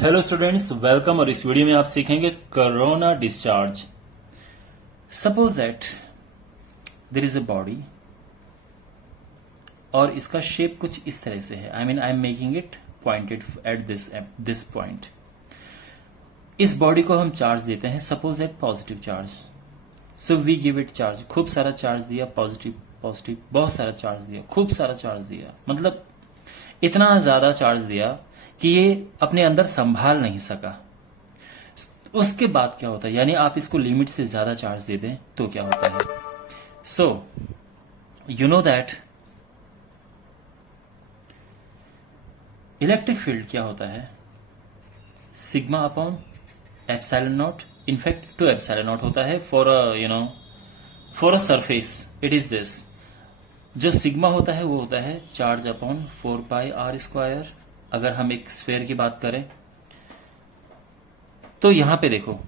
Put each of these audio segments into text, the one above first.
Hello students, welcome. और इस video में आप सीखेंगे corona discharge. Suppose that there is a body और इसका शेप कुछ इस तरह से है। I am making it pointed at this point. इस बॉडी को हम चार्ज देते हैं, suppose that positive charge. So we give it charge. खूब सारा चार्ज दिया, पॉजिटिव पॉजिटिव, बहुत सारा चार्ज दिया, खूब सारा चार्ज दिया, मतलब इतना ज्यादा चार्ज दिया कि ये अपने अंदर संभाल नहीं सका। उसके बाद क्या होता है, यानी आप इसको लिमिट से ज्यादा चार्ज दे दें तो क्या होता है। So you know that electric field क्या होता है, sigma upon epsilon naught. In fact 2 epsilon naught होता है for for a surface it is this. जो सिग्मा होता है वो होता है charge upon 4 pi R square. अगर हम एक स्फेयर की बात करें तो यहां पे देखो,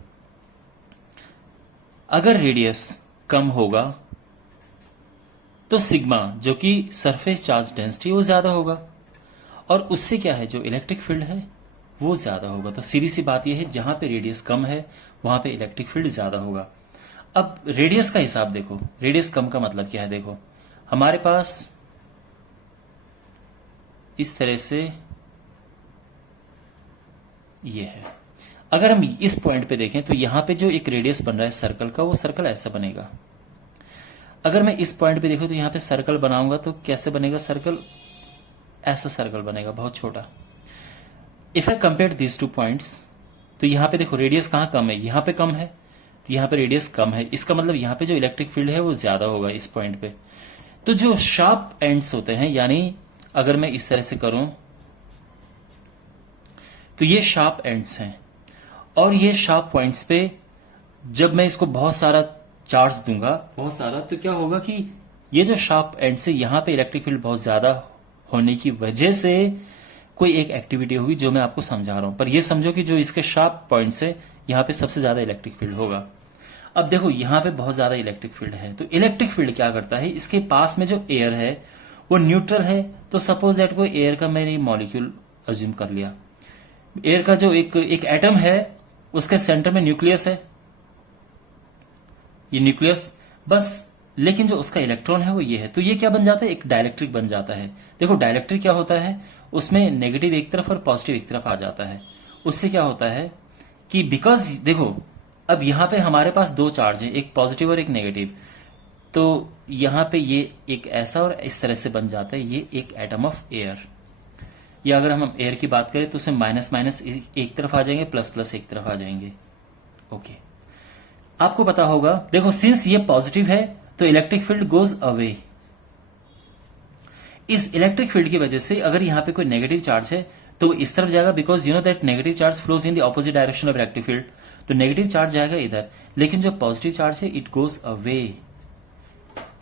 अगर रेडियस कम होगा तो सिग्मा जो कि सरफेस चार्ज डेंसिटी वो ज्यादा होगा, और उससे क्या है, जो इलेक्ट्रिक फील्ड है वो ज्यादा होगा। तो सीधी सी बात यह है, जहां पे रेडियस कम है वहां पे इलेक्ट्रिक फील्ड ज्यादा होगा। अब रेडियस का हिसाब देखो, रेडियस कम का मतलब क्या है। देखो हमारे पास इस तरह से ये है। अगर हम इस पॉइंट पे देखें तो यहां पे जो एक रेडियस बन रहा है सर्कल का, वो सर्कल ऐसा बनेगा। अगर मैं इस पॉइंट पे देखूं तो यहां पे सर्कल बनाऊंगा तो कैसे बनेगा सर्कल, ऐसा सर्कल बनेगा, बहुत छोटा। If I compare these 2 points तो यहां पे देखो रेडियस कहां कम है, यहां पे कम है, तो यहां पे रेडियस कम है। इसका मतलब यहां पे जो इलेक्ट्रिक फील्ड है वो ज्यादा होगा इस पॉइंट पे। तो जो शार्प एंड्स होते हैं, यानी अगर मैं इस तरह से करूं तो ये शार्प एंड्स हैं, और ये शार्प पॉइंट्स पे जब मैं इसको बहुत सारा चार्ज दूंगा, बहुत सारा, तो क्या होगा कि ये जो शार्प एंड से यहां पे इलेक्ट्रिक फील्ड बहुत ज्यादा होने की वजह से कोई एक एक्टिविटी होगी जो मैं आपको समझा रहा हूं। पर ये समझो कि जो इसके शार्प पॉइंट से यहां पे सबसे ज्यादा इलेक्ट्रिक फील्ड होगा। अब देखो यहां पे बहुत ज्यादा इलेक्ट्रिक फील्ड है, तो इलेक्ट्रिक फील्ड क्या करता है, इसके पास में जो एयर है वो न्यूट्रल है। तो सपोज दैट कोई एयर का मैंने मॉलिक्यूल अज्यूम कर लिया। एयर का जो एक एटम है उसके सेंटर में न्यूक्लियस है, ये न्यूक्लियस बस। लेकिन जो उसका इलेक्ट्रॉन है वो ये है, तो ये क्या बन जाता है, एक डाइलेक्ट्रिक बन जाता है। देखो डाइलेक्ट्रिक क्या होता है, उसमें नेगेटिव एक तरफ और पॉजिटिव एक तरफ आ जाता है। उससे क्या होता है कि बिकॉज देखो अब यहां पे हमारे पास 2 चार्ज है, एक पॉजिटिव और एक नेगेटिव। तो यहां पे ये एक ऐसा और इस तरह से बन जाता है, ये एक एटम ऑफ एयर। या अगर हम एयर की बात करें तो उसमें माइनस माइनस एक तरफ आ जाएंगे, प्लस प्लस एक तरफ आ जाएंगे। ओके, आपको पता होगा, देखो सिंस ये पॉजिटिव है तो इलेक्ट्रिक फील्ड गोज अवे। इस इलेक्ट्रिक फील्ड की वजह से अगर यहां पे कोई नेगेटिव चार्ज है तो इस तरफ जाएगा, because you know that negative charge flows in the opposite direction of electric field. तो नेगेटिव चार्ज जाएगा इधर, लेकिन जो पॉजिटिव चार्ज है इट गोज अवे।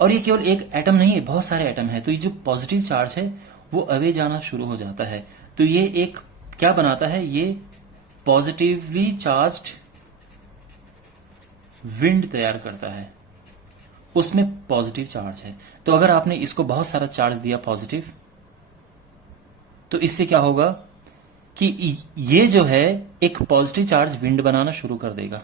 और ये केवल एक एटम नहीं है, बहुत सारे एटम है। तो ये जो पॉजिटिव चार्ज है वो अवे जाना शुरू हो जाता है। तो ये एक क्या बनाता है, ये पॉजिटिवली चार्ज्ड विंड तैयार करता है, उसमें पॉजिटिव चार्ज है। तो अगर आपने इसको बहुत सारा चार्ज दिया पॉजिटिव, तो इससे क्या होगा कि ये जो है एक पॉजिटिव चार्ज विंड बनाना शुरू कर देगा।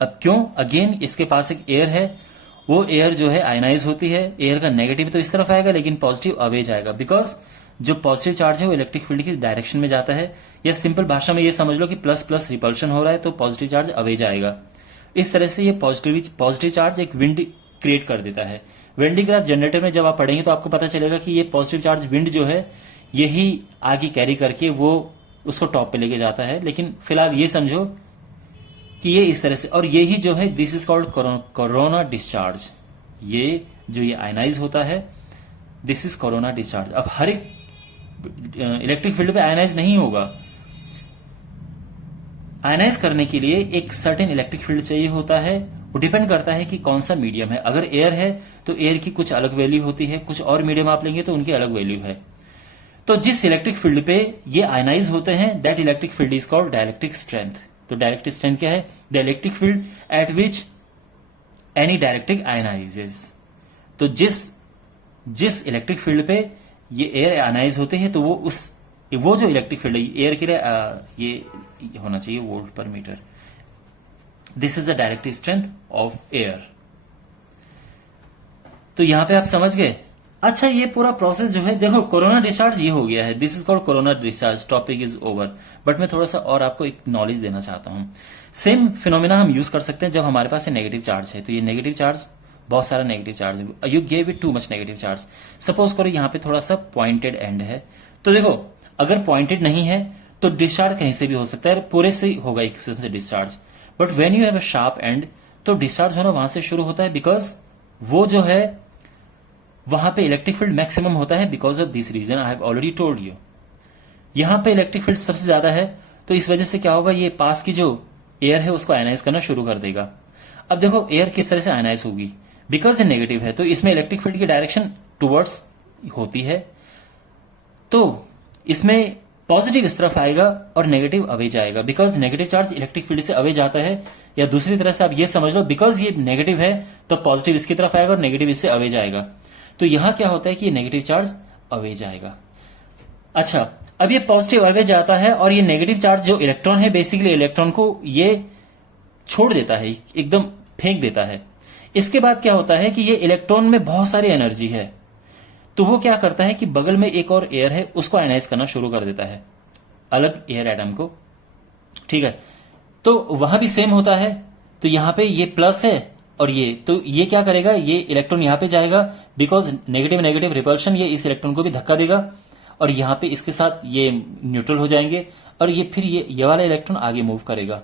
अब क्यों, अगेन इसके पास एक एयर है, वो एयर जो है आयनाइज होती है। एयर का नेगेटिव तो इस तरफ आएगा लेकिन पॉजिटिव अवे जाएगा, बिकॉज जो पॉजिटिव चार्ज है वो इलेक्ट्रिक फील्ड की डायरेक्शन में जाता है। या सिंपल भाषा में ये समझ लो कि प्लस प्लस रिपल्शन हो रहा है, तो पॉजिटिव चार्ज अवे जाएगा। इस तरह से ये पॉजिटिव चार्ज एक विंड क्रिएट कर देता है। वेंडिग्राफ जनरेटर में जब आप पढ़ेंगे तो आपको पता चलेगा कि ये पॉजिटिव चार्ज विंड जो है यही आगे कैरी करके वो उसको टॉप पे लेके जाता है। लेकिन फिलहाल ये समझो कि ये इस तरह से, और यही जो है this is called corona discharge. ये जो ये आयनाइज होता है, दिस इज कोरोना डिस्चार्ज। अब हर एक इलेक्ट्रिक फील्ड पे आयनाइज नहीं होगा। आयनाइज करने के लिए एक सर्टेन इलेक्ट्रिक फील्ड चाहिए होता है। वो डिपेंड करता है कि कौन सा मीडियम है। अगर एयर है तो एयर की कुछ अलग वैल्यू होती है, कुछ और मीडियम आप लेंगे तो उनकी अलग वैल्यू है। तो जिस इलेक्ट्रिक फील्ड पे ये आयनाइज होते हैं, that electric field is called dielectric strength. तो डाइलेक्ट्रिक स्ट्रेंथ क्या है, the electric field at which any dielectric ionises. तो जिस इलेक्ट्रिक फील्ड पे ये एयर आयनाइज होते हैं तो वो उस वो जो इलेक्ट्रिक फील्ड है एयर के लिए ये होना चाहिए volt per metre. This is the dielectric strength of air. तो यहां पे आप समझ गए। अच्छा, ये पूरा प्रोसेस जो है, देखो कोरोना डिस्चार्ज ये हो गया है, this is called corona discharge, topic is over. But मैं थोड़ा सा और आपको एक नॉलेज देना चाहता हूं। सेम फिनोमिना हम यूज कर सकते हैं जब हमारे पास नेगेटिव चार्ज है। तो ये नेगेटिव चार्ज, बहुत सारा नेगेटिव चार्ज है, you gave it too much negative charge. Suppose करो यहाँ पे थोड़ा सा पॉइंटेड एंड है, तो देखो अगर पॉइंटेड नहीं है तो डिस्चार्ज कहीं से भी हो सकता है, पूरे से होगा एक किस्म से discharge. But when you have a sharp and, तो डिस्चार्ज होना वहां से शुरू होता है, बिकॉज वो जो है वहां पे इलेक्ट्रिक फील्ड मैक्सिमम होता है। Because of this reason I have already told you, यहां पे इलेक्ट्रिक फील्ड सबसे ज्यादा है, तो इस वजह से क्या होगा, ये पास की जो एयर है उसको आयनाइज करना शुरू कर देगा। अब देखो एयर किस तरह से आयनाइज होगी, बिकॉज ये नेगेटिव है तो इसमें इलेक्ट्रिक फील्ड की डायरेक्शन टुवर्ड्स होती है, तो इसमें पॉजिटिव इस तरफ आएगा और नेगेटिव अवे जाएगा, because negative charge electric field से अवे जाता है। या दूसरी तरह से आप ये समझ लो, बिकॉज ये नेगेटिव है तो पॉजिटिव इसकी तरफ आएगा और नेगेटिव इससे अवे जाएगा। तो यहां क्या होता है कि ये नेगेटिव चार्ज अवे जाएगा। अच्छा, अब ये पॉजिटिव अवे जाता है और ये नेगेटिव चार्ज जो इलेक्ट्रॉन है, बेसिकली इलेक्ट्रॉन को ये छोड़ देता है, एकदम फेंक देता है। इसके बाद क्या होता है कि ये इलेक्ट्रॉन में बहुत सारी एनर्जी है, तो वो क्या करता है कि बगल में एक और एयर है उसको आयनाइज करना शुरू कर देता है, अलग एयर एटम को। ठीक है, तो वहां भी सेम होता है। तो यहां पे ये प्लस है और ये, तो ये क्या करेगा, ये इलेक्ट्रॉन यहां पे जाएगा, बिकॉज नेगेटिव नेगेटिव रिपल्शन, ये इस इलेक्ट्रॉन को भी धक्का देगा और यहां पे इसके साथ ये न्यूट्रल हो जाएंगे और ये फिर ये वाला इलेक्ट्रॉन आगे मूव करेगा।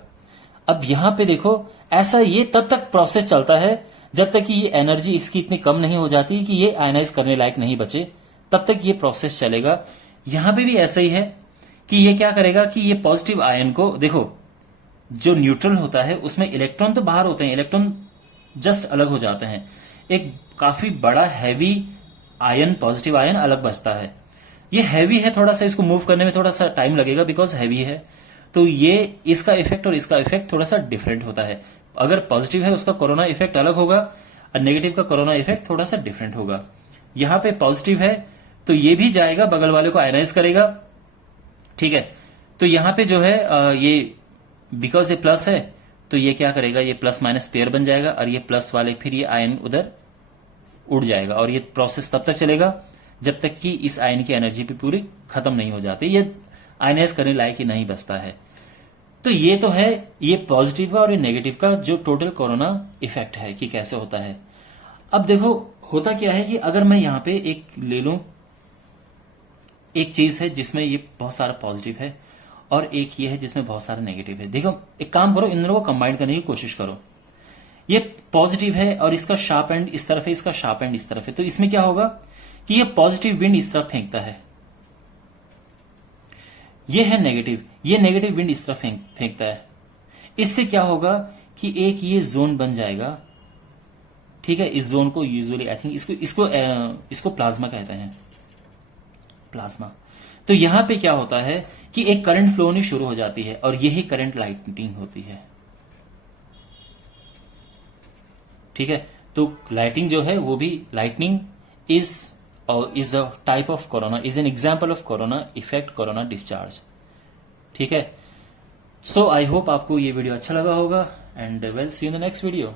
अब यहां पे देखो, ऐसा ये तब तक प्रोसेस चलता है जब तक कि ये एनर्जी इसकी इतनी कम नहीं हो जाती कि ये आयनाइज करने लायक नहीं बचे, तब तक ये प्रोसेस चलेगा। यहां पे भी ऐसा ही है कि ये क्या करेगा कि ये पॉजिटिव आयन को, देखो जो न्यूट्रल होता है उसमें इलेक्ट्रॉन तो बाहर होते हैं, इलेक्ट्रॉन जस्ट अलग हो जाते हैं, एक काफी बड़ा हैवी आयन, पॉजिटिव आयन अलग बचता है। ये हैवी है, थोड़ा सा इसको मूव करने में थोड़ा सा टाइम लगेगा बिकॉज हैवी है, तो ये इसका इफेक्ट और इसका इफेक्ट थोड़ा सा डिफरेंट होता है। अगर पॉजिटिव है उसका कोरोना इफेक्ट अलग होगा और नेगेटिव का कोरोना इफेक्ट थोड़ा सा डिफरेंट होगा। यहां पे पॉजिटिव है तो ये भी जाएगा, बगल वाले को आयनाइज करेगा। ठीक है, तो यहां पे जो है ये बिकॉज ये प्लस है तो ये क्या करेगा, ये प्लस माइनस पेयर बन जाएगा और ये प्लस वाले फिर ये आयन उधर उड़ जाएगा और ये प्रोसेस तब तक चलेगा जब तक कि इस आयन की एनर्जी भी पूरी खत्म नहीं हो जाती, ये आयनाइज करने लायक ही नहीं बचता है। तो ये तो है ये पॉजिटिव का और ये नेगेटिव का जो टोटल कोरोना इफेक्ट है कि कैसे होता है। अब देखो होता क्या है कि अगर मैं यहां पे एक ले लूं, एक चीज है जिसमें ये बहुत सारा पॉजिटिव है और एक ये है जिसमें बहुत सारा नेगेटिव है। देखो एक काम करो, इन दोनों को कंबाइन करने की कोशिश करो। ये पॉजिटिव है और इसका शार्प एंड इस तरफ है, इसका शार्प एंड इस तरफ है, तो इसमें क्या होगा कि ये पॉजिटिव विंड इस तरफ फेंकता है, ये है नेगेटिव, ये नेगेटिव विंड इस तरफ फेंकता है। इससे क्या होगा कि एक ये जोन बन जाएगा। ठीक है, इस जोन को यूजुअली आई थिंक इसको प्लाज्मा कहते हैं, प्लाज्मा। तो यहां पे क्या होता है कि एक करंट फ्लो होनी शुरू हो जाती है और यही करंट लाइटिंग होती है। ठीक है, तो लाइटिंग जो है वो भी, lightning is a type of corona, is an example of corona effect, corona discharge. ठीक है, सो आई होप आपको ये वीडियो अच्छा लगा होगा and well see you in the next video.